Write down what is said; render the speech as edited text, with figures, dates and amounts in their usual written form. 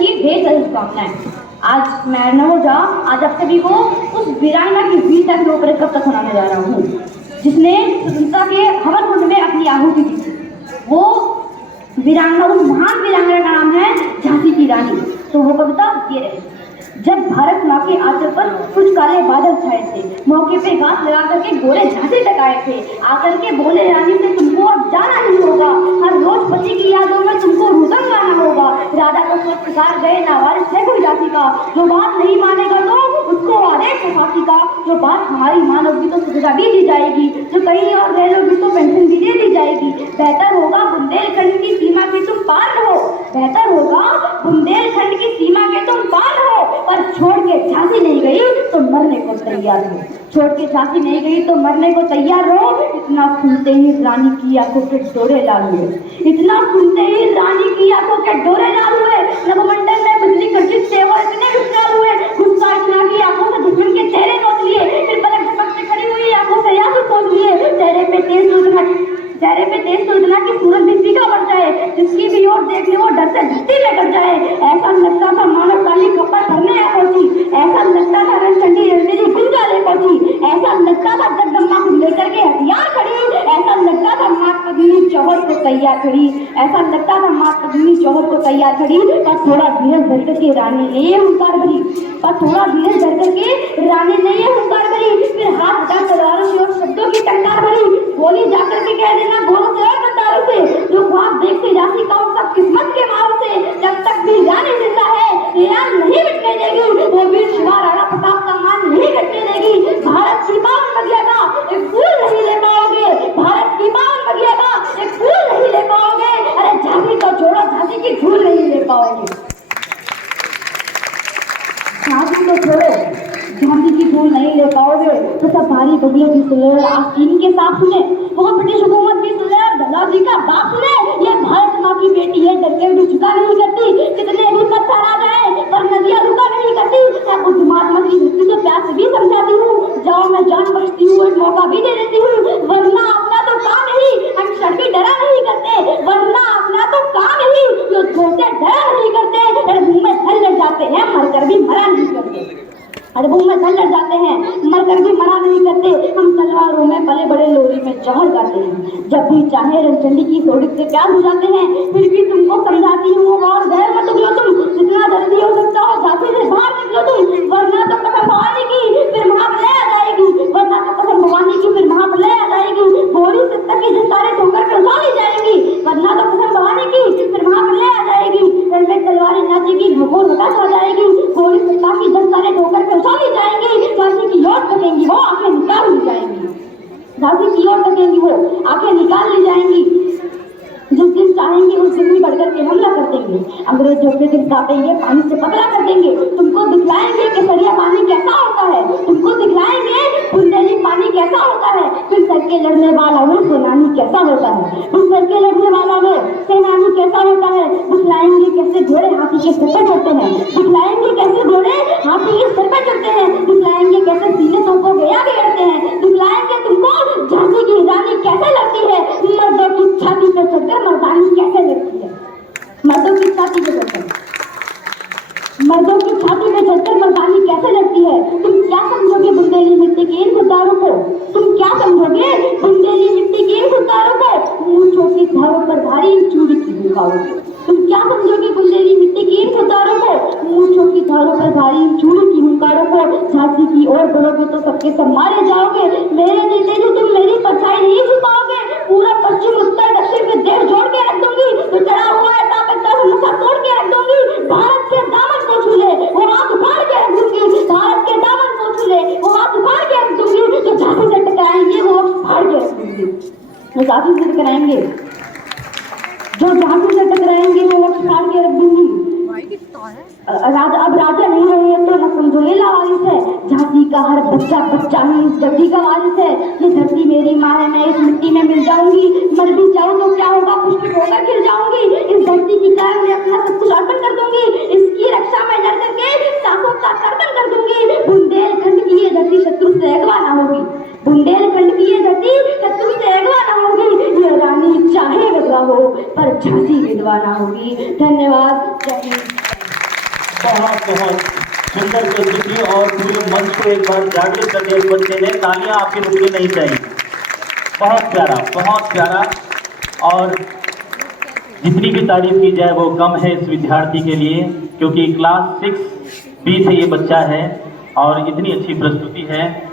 की ढेर सारी शुभकामनाएं। आज मैं नवोजा आज आप सभी को उस वीरांगना की वीरता के ऊपर कब तक सुनाने जा रहा हूँ जिसने स्वतंत्रता के हवन कुंड में अपनी आहुति दी। वो वीरांगना, उस महान वीरांगना का नाम है झांसी की रानी। तो वो कविता ये रही। जब भारत माँ के आंचल पर कुछ काले बादल छाए थे, मौके पे घास लगा करके गोरे झांसी तक आए थे, आकर के बोले रानी से तुमको अब जाना ही होगा, हर रोज पति की यादों में तुमको रुदन गाना होगा। राधा का स्वच्छकार गए नावारिस है कोई जाति का, जो बात नहीं मानेगा तो उसको आदेश है फांसी का। जो बात हमारी मानोगी तो सजा भी दी जाएगी, जो कहीं और रह लोगी तो पेंशन भी दे दी जाएगी। बेहतर होगा बुंदेलखंड की सीमा के तुम पार रहो, बेहतर होगा बुंदेलखंड की सीमा के तुम पार रहो, पर छोड़ के झांसी नहीं गई तो मरने को तैयार हो, छोड़ के झांसी नहीं गई तो मरने को तैयार रहो। इतना सुनते ही रानी की आंखों के डोरे लाल हुए, इतना सुनते ही रानी की आंखों के डोरे लाल हुए। नवमंडल में बिजली कर्षित तेवर इतने विशाल हुए, गुस्सा इतना की आंखों से दुश्मन के चेहरे नोच लिए, फिर पलक झपक से खड़ी हुई आंखों से आंसू पोंछ लिए। चेहरे पे तेज सूझना की सूरज भी फीका पड़ जाए, जिसकी भी ओर देख ले वो डर से धरती में कट जाए। ऐसा लगता था मानव काली खप्पर भरने आ पहुंची, ऐसा लगता था रणचंडी मेरी गुंजा ले पहुंची, ऐसा लगता था जगदम्बा को लेकर के हथियार खड़ी, ऐसा लगता था माँ पद्मिनी जौहर को तैयार खड़ी, ऐसा लगता था माँ पद्मिनी जौहर को तैयार खड़ी। पर थोड़ा धीरज धर करके रानी ने ये हुंकार भरी, पर थोड़ा धीरज धर करके रानी ने ये हुंकार भरी, फिर हाथ हटा तलवारों से और शब्दों की टंकार भरी। गोली जाकर के कह देना गोलों से और गद्दारों से, जो ख्वाब देखते जाती का उन सब किस्मत के मार से। जब तक भी रानी जिंदा है ईरान नहीं मिटने देगी, वो वीर शिवा राणा प्रताप का मान नहीं कटने देगी। भारत की पावन मर्यादा एक फूल नहीं ले पाओगे, भारत की पावन मर्यादा एक फूल नहीं ले पाओगे। अरे झांसी तो छोड़ो, झांसी की धूल नहीं ले पाओगे, झांसी को छोड़ो, झांसी की धूल नहीं ले पाओगे। तो सब भारी बगलों की सुलेर आस्तीन के साथ सुने, वो ब्रिटिश हुकूमत की सुलेर दलाजी का बाप सुने। ये भारत माँ की बेटी है, डर के भी झुका नहीं करती, कितने भी पत्थर आ जाए पर नदियाँ रुका नहीं करती। मैं खुद महात्मा की धरती से प्यार से भी समझाती हूँ, जाओ मैं जान बख्शती हूँ, एक मौका भी दे देती हूँ। वरना अपना तो काम नहीं, हम क्षण भी डरा नहीं करते, वरना अपना तो काम ही जो छोटे डरा नहीं करते। अरे मुंह में थल लग जाते हैं, मरकर भी मरा नहीं करते, अरे मुंह में थल लग जाते हैं, मरकर भी मरा नहीं करते। हम तलवारों में पले बड़े लोरी में जौहर गाते हैं, जब भी चाहे रणचंडी की सोडित से प्यार हो जाते हैं। फिर भी तुमको समझाती हूँ और गैर मत उगलो तुम, जितना जल्दी हो सकता हो झांसी से बाहर निकलो तुम, वरना तो कसम भवानी की फिर महाप्रलय आ जाएगी, वरना तो कसम भवानी की फिर महाप्रलय आ जाएगी। गोली सत्ता की जिंदारे ठोकर कर उछाली जाएंगी, वरना तो कसम भवानी की फिर महाप्रलय आ जाएगी। सर में तलवारें नाचेगी, घोर हताश हो जाएगी, गोली सत्ता की जिंदारे ठोकर कर उछाली जाएंगी। झांसी की ओर तकेंगी वो आंखें निकाल ली जाएंगी, झांसी की ओर तकेंगी वो आंखें निकाल ली जाएंगी। जिस दिन चाहेंगे उस दिन भी बढ़कर के हमला कर देंगे, अंग्रेजों के दिल कांपेंगे, पानी से पतला कर देंगे। तुमको दिखलाएंगे केसरिया पानी कैसा होता है, तुमको दिखलाएंगे बुंदेली पानी कैसा होता है। फिर सर के लड़ने वाला वो सेनानी कैसा होता है, फिर सर के लड़ने वाला वो सेनानी कैसा होता है। दिखलाएंगे कैसे घोड़े हाथी के सिर पर चढ़ते हैं, दिखलाएंगे कैसे घोड़े हाथी के सिर पर चढ़ते हैं, दिखलाएंगे कैसे सीने तुमको गया बिगड़ते हैं, दिखलाएंगे तुमको झांसी की रानी कैसे लगती है। मर्दों की छाती पे चढ़कर मर्दानी कैसे लगती है, मर्दों की छाती पे चढ़कर, मर्दों की छाती पे चढ़कर मर्दानी कैसे लगती है। तुम क्या समझोगे बुंदेली मिट्टी के इन खुदारों को, तुम क्या समझोगे बुंदेली मिट्टी के इन खुदारों को। मूंछों की धारों पर भारी चूड़ी की हुंकारोगे, तुम क्या समझोगे बुंदेली मिट्टी की इन खुदारों को। मूंछों की धारों पर भारी चूड़ी की हुंकारों को। झांसी की ओर बढ़ोगे तो सबके सब मारे जाओगे, मेरे जीते जो तुम मेरी परछाई नहीं छुपाओगे। पूरा पश्चिम उत्तर दक्षिण के देश जोड़ के रख दूंगी, तो चढ़ा हुआ है ताकत मुसा तोड़ के रख दूंगी। भारत के दामन को छू ले वो हाथ उखाड़ के रख दूंगी, भारत के दामन को छू ले वो हाथ उखाड़ के रख दूंगी। जो झांसी से टकराएंगे वो फाड़ के रख दूंगी, जो झांसी से टकराएंगे, जो झांसी से टकराएंगे वो वक्त फाड़ के रख दूंगी। अब राजा नहीं रहे तो न समझो ये लावारिस है, झांसी का हर बच्चा बच्चा ही इस धरती का वारिस है। ये धरती मेरी माँ है, मैं इस मिट्टी में मिल जाऊंगी, मर भी जाऊं तो क्या होगा, पुष्ट होकर खिल जाऊंगी। इस धरती की कारण मैं अपना सब कुछ अर्पण कर दूंगी, इसकी रक्षा में लड़ करके सांसों का तर्पण कर दूंगी। बुंदेलखंड की ये धरती शत्रु से अगवा ना होगी, बुंदेलखंड की ये धरती शत्रु से अगवा ना होगी। ये रानी चाहे विधवा हो पर झांसी विधवा ना होगी। धन्यवाद, जय हिंद। बहुत बहुत सुंदर प्रस्तुति और पूरे मंच को एक बार जागृत कर दिया इस बच्चे ने। तालियां आपके रुकनी नहीं चाहिए। बहुत प्यारा और जितनी भी तारीफ की जाए वो कम है इस विद्यार्थी के लिए, क्योंकि क्लास 6B से ये बच्चा है और इतनी अच्छी प्रस्तुति है।